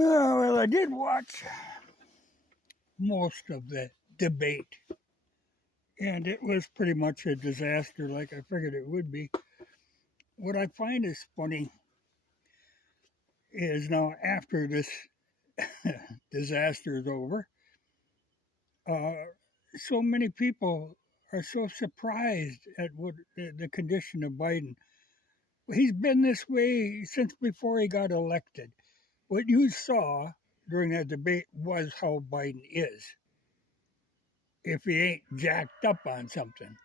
Well, I did watch most of the debate, and it was pretty much a disaster, like I figured it would be. What I find is funny is now after this disaster is over, uh, so many people are so surprised at what the condition of Biden. He's been this way since before he got elected. What you saw during that debate was how Biden is. If he ain't jacked up on something,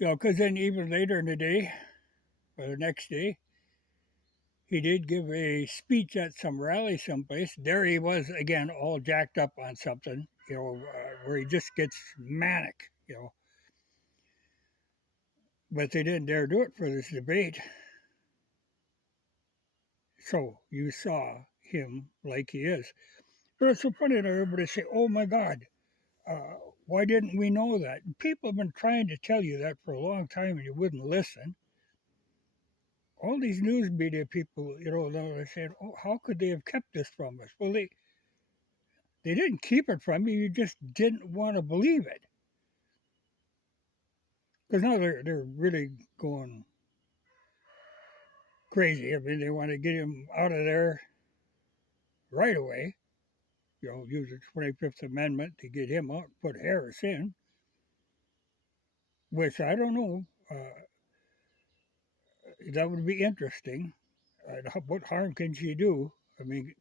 because then even later in the day, or the next day, he did give a speech at some rally someplace. There he was again, all jacked up on something, where he just gets manic. But they didn't dare do it for this debate. So you saw him like he is. But it's so funny that everybody say, "Oh my God, uh, why didn't we know that?" People have been trying to tell you that for a long time, and you wouldn't listen. All these news media people, they're saying, "Oh, how could they have kept this from us?" Well, they didn't keep it from you. You just didn't want to believe it, because now they're really going crazy. I mean, they want to get him out of there right away. Use the 25th Amendment to get him out, put Harris in, which I don't know. That would be interesting. What harm can she do? I mean,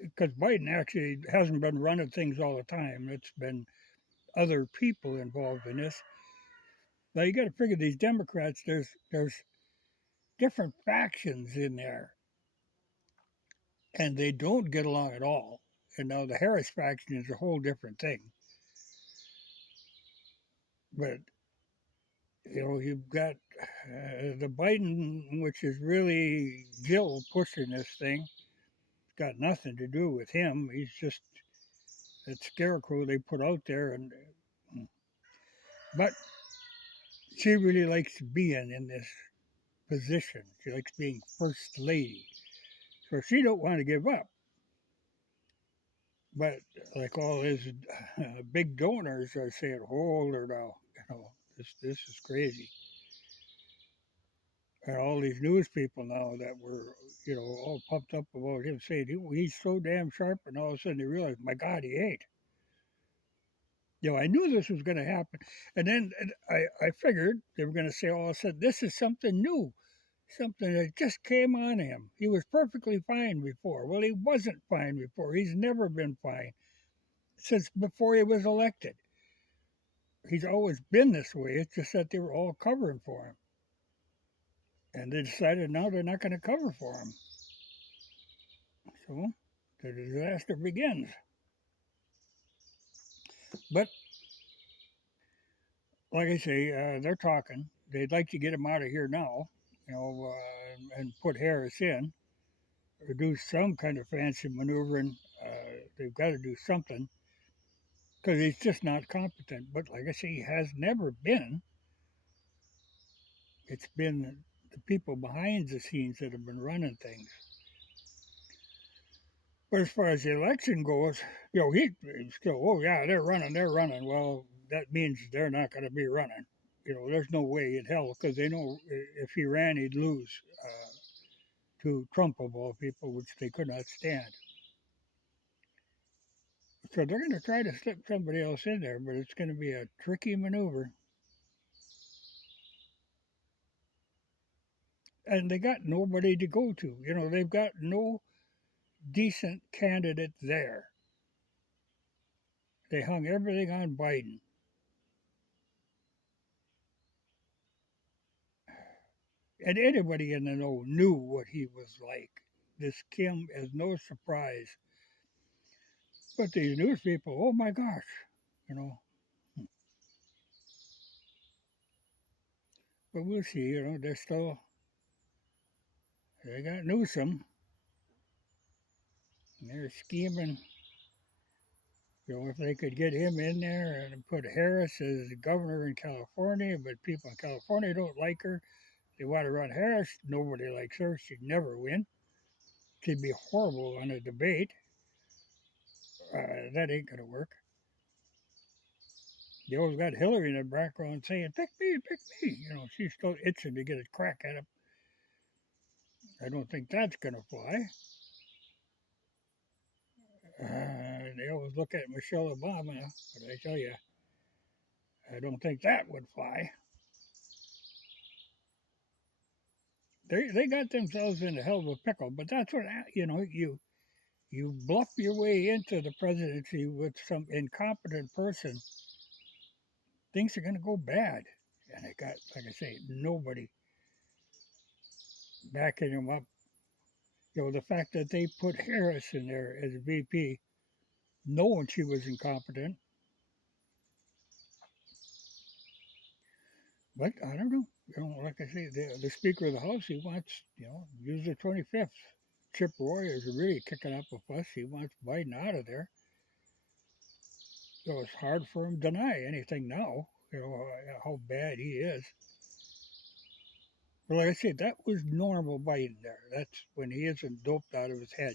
because Biden actually hasn't been running things all the time. It's been other people involved in this. Now you got to figure these Democrats. There's different factions in there, and they don't get along at all. And now the Harris faction is a whole different thing. But you've got the Biden, which is really Jill pushing this thing. It's got nothing to do with him. He's just that scarecrow they put out there, and but she really likes being in this position. She likes being first lady, so she don't want to give up. But like all his big donors are saying, "Hold her now, this is crazy." And all these news people now that were, all pumped up about him saying he's so damn sharp, and all of a sudden they realize, my God, he ain't. I knew this was going to happen, and then I figured they were going to say all of a sudden, this is something new, something that just came on him. He was perfectly fine before. Well, he wasn't fine before. He's never been fine since before he was elected. He's always been this way. It's just that they were all covering for him. And they decided now they're not going to cover for him. So the disaster begins. But like I say, they're talking. They'd like to get him out of here now, and put Harris in or do some kind of fancy maneuvering. They've got to do something because he's just not competent. But like I say, he has never been. It's been the people behind the scenes that have been running things. But as far as the election goes, he's still, oh yeah, they're running. Well, that means they're not going to be running. There's no way in hell because they know if he ran, he'd lose to Trump of all people, which they could not stand. So they're going to try to slip somebody else in there, but it's going to be a tricky maneuver. And they got nobody to go to. They've got no decent candidate there. They hung everything on Biden. And anybody in the know knew what he was like. This Kim is no surprise. But these news people, oh my gosh, you know. But we'll see, they got Newsom. And they're scheming, if they could get him in there and put Harris as governor in California, but people in California don't like her. They want to run Harris. Nobody likes her. She'd never win. She'd be horrible on a debate. That ain't gonna work. You always got Hillary in the background saying, pick me, pick me. She's still itching to get a crack at him. I don't think that's going to fly. They always look at Michelle Obama, but I tell you, I don't think that would fly. They got themselves in a hell of a pickle, but that's what, you bluff your way into the presidency with some incompetent person, things are going to go bad. And they got, like I say, nobody backing him up. The fact that they put Harris in there as VP, knowing she was incompetent. But I don't know. Like I say, the Speaker of the House, he wants, use the 25th. Chip Roy is really kicking up a fuss. He wants Biden out of there. So it's hard for him to deny anything now, how bad he is. But like I said, that was normal Biden there. That's when he isn't doped out of his head.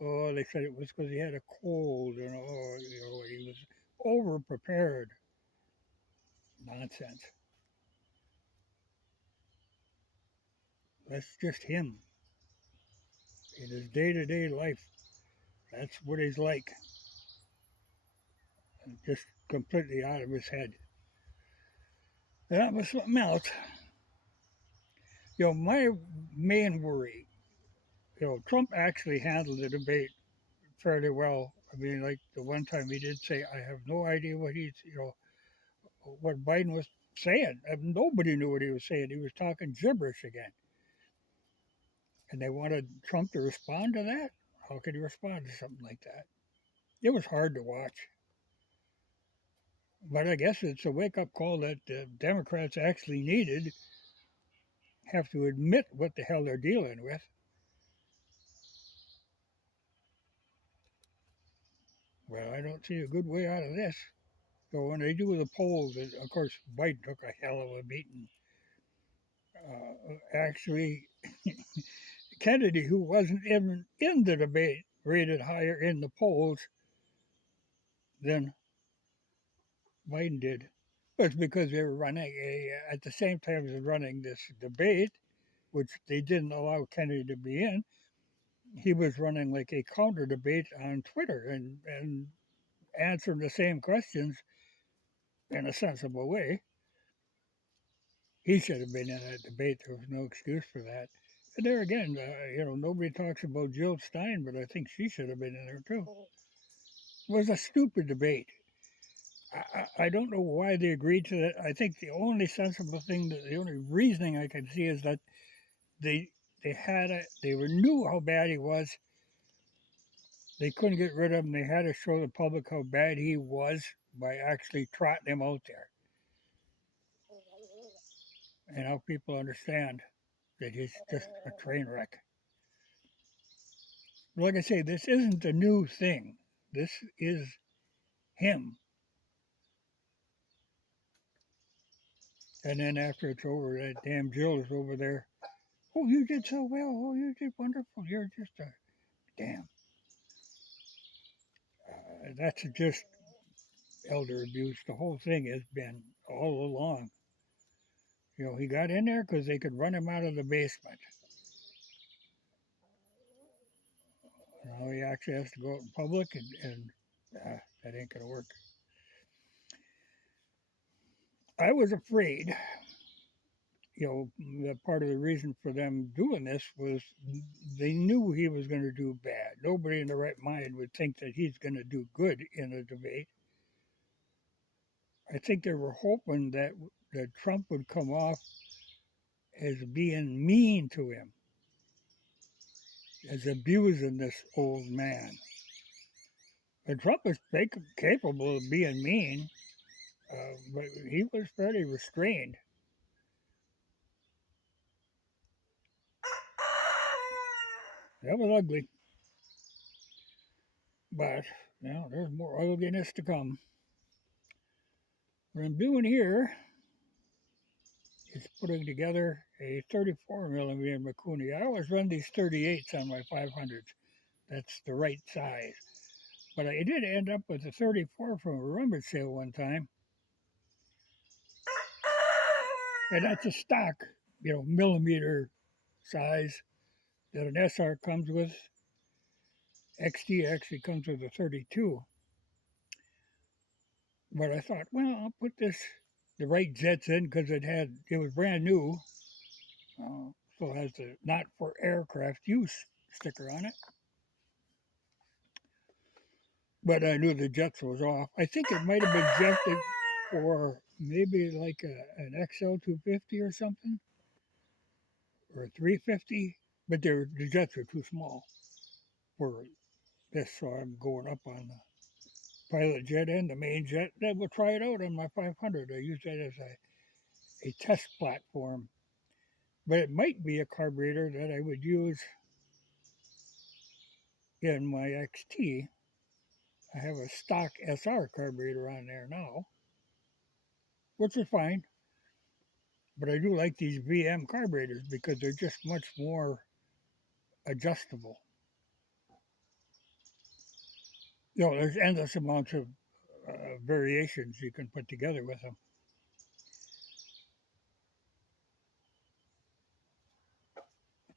Oh, they said it was because he had a cold, he was over prepared. Nonsense. That's just him. In his day-to-day life, that's what he's like. Just completely out of his head. That was something else. My main worry, Trump actually handled the debate fairly well. I mean, like the one time he did say, I have no idea what Biden was saying. Nobody knew what he was saying. He was talking gibberish again. And they wanted Trump to respond to that? How could he respond to something like that? It was hard to watch. But I guess it's a wake-up call that the Democrats actually needed, have to admit what the hell they're dealing with. Well, I don't see a good way out of this. So when they do the polls, of course, Biden took a hell of a beating. Actually, Kennedy, who wasn't even in the debate, rated higher in the polls than Biden did. It's because they were running at the same time as running this debate, which they didn't allow Kennedy to be in. He was running like a counter debate on Twitter and answering the same questions in a sensible way. He should have been in that debate. There was no excuse for that. And there again, nobody talks about Jill Stein, but I think she should have been in there too. It was a stupid debate. I don't know why they agreed to that. I think the only sensible thing, the only reasoning I can see is that they knew how bad he was. They couldn't get rid of him. They had to show the public how bad he was by actually trotting him out there. And how people understand that he's just a train wreck. Like I say, this isn't a new thing. This is him. And then after it's over, that damn Jill is over there. Oh, you did so well. Oh, you did wonderful. You're just a damn. That's just elder abuse. The whole thing has been all along. He got in there because they could run him out of the basement. Now he actually has to go out in public, and that ain't going to work. I was afraid, that part of the reason for them doing this was they knew he was going to do bad. Nobody in their right mind would think that he's going to do good in a debate. I think they were hoping that Trump would come off as being mean to him, as abusing this old man. But Trump is capable of being mean, but he was fairly restrained. That was ugly. But, there's more ugliness to come. What I'm doing here is putting together a 34 millimeter Mikuni. I always run these 38s on my 500s. That's the right size. But I did end up with a 34 from a rummage sale one time. And that's a stock, millimeter size that an SR comes with. XT actually comes with a 32. But I thought, well, I'll put the right jets in because it was brand new. Still has the not for aircraft use sticker on it. But I knew the jets was off. I think it might have been jetted for maybe like an XL 250 or something, or a 350. But the jets are too small for this, so I'm going up on the pilot jet and the main jet. Then we'll try it out on my 500. I use that as a test platform. But it might be a carburetor that I would use in my XT. I have a stock SR carburetor on there now, which is fine. But I do like these VM carburetors because they're just much more adjustable. There's endless amounts of variations you can put together with them.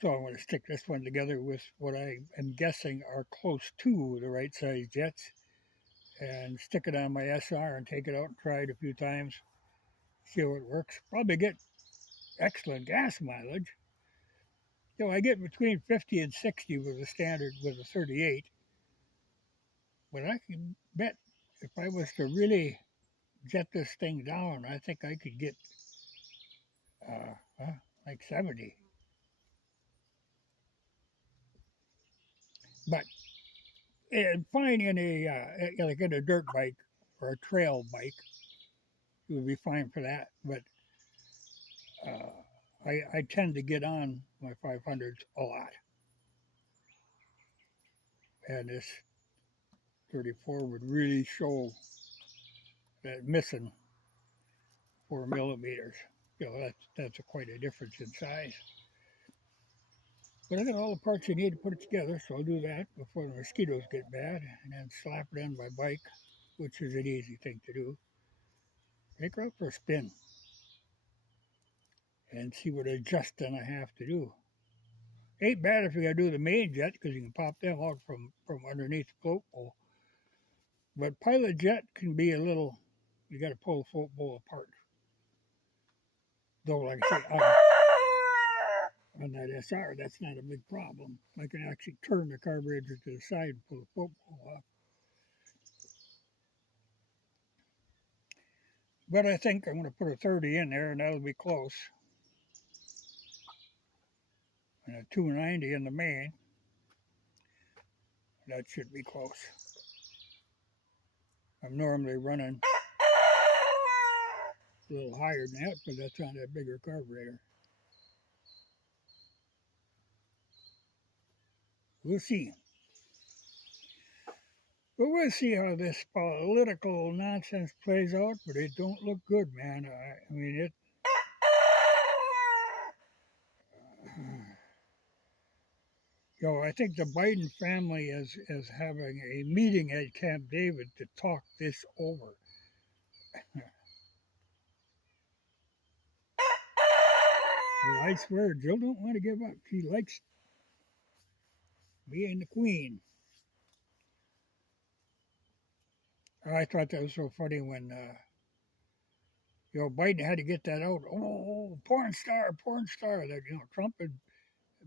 So I'm going to stick this one together with what I am guessing are close to the right size jets and stick it on my SR and take it out and try it a few times, see how it works. Probably get excellent gas mileage. I get between 50 and 60 with a standard with a 38. But I can bet if I was to really jet this thing down, I think I could get like 70. But fine in like in a dirt bike or a trail bike, it would be fine for that. But I tend to get on my 500s a lot. And this 34 would really show that missing 4 millimeters. That's quite a difference in size. But I got all the parts I need to put it together, so I'll do that before the mosquitoes get bad, and then slap it on my bike, which is an easy thing to do. Take her out for a spin and see what adjusting I have to do. Ain't bad if you got to do the main jet because you can pop them out from underneath the float bowl. But pilot jet can be a little, you got to pull the float bowl apart. Though, like I said, on that SR, that's not a big problem. I can actually turn the carburetor to the side and pull the float bowl off. But I think I'm going to put a 30 in there, and that'll be close. And a 290 in the main. That should be close. I'm normally running a little higher than that, but that's on that bigger carburetor. We'll see. But we'll see how this political nonsense plays out, but it don't look good, man. I mean, it... I think the Biden family is having a meeting at Camp David to talk this over. Well, I swear, Jill don't want to give up. She likes being the queen. I thought that was so funny when, Biden had to get that out. Oh, porn star. That, Trump had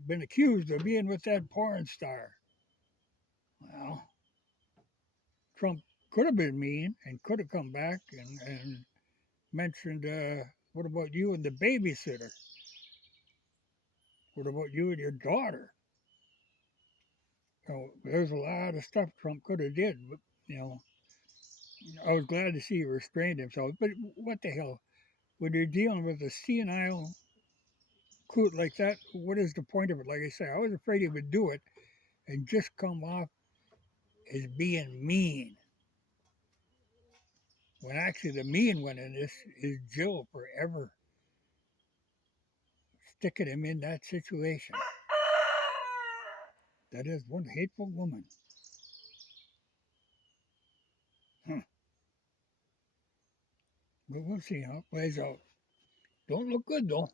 been accused of being with that porn star. Well, Trump could have been mean and could have come back and mentioned, what about you and the babysitter? What about you and your daughter? There's a lot of stuff Trump could have did, but, I was glad to see he restrained himself. But what the hell? When you're dealing with a senile coot like that, what is the point of it? Like I said, I was afraid he would do it and just come off as being mean. When actually the mean one in this is Jill forever. sticking him in that situation. That is one hateful woman. Huh. But we'll see how it plays out. Don't look good, though.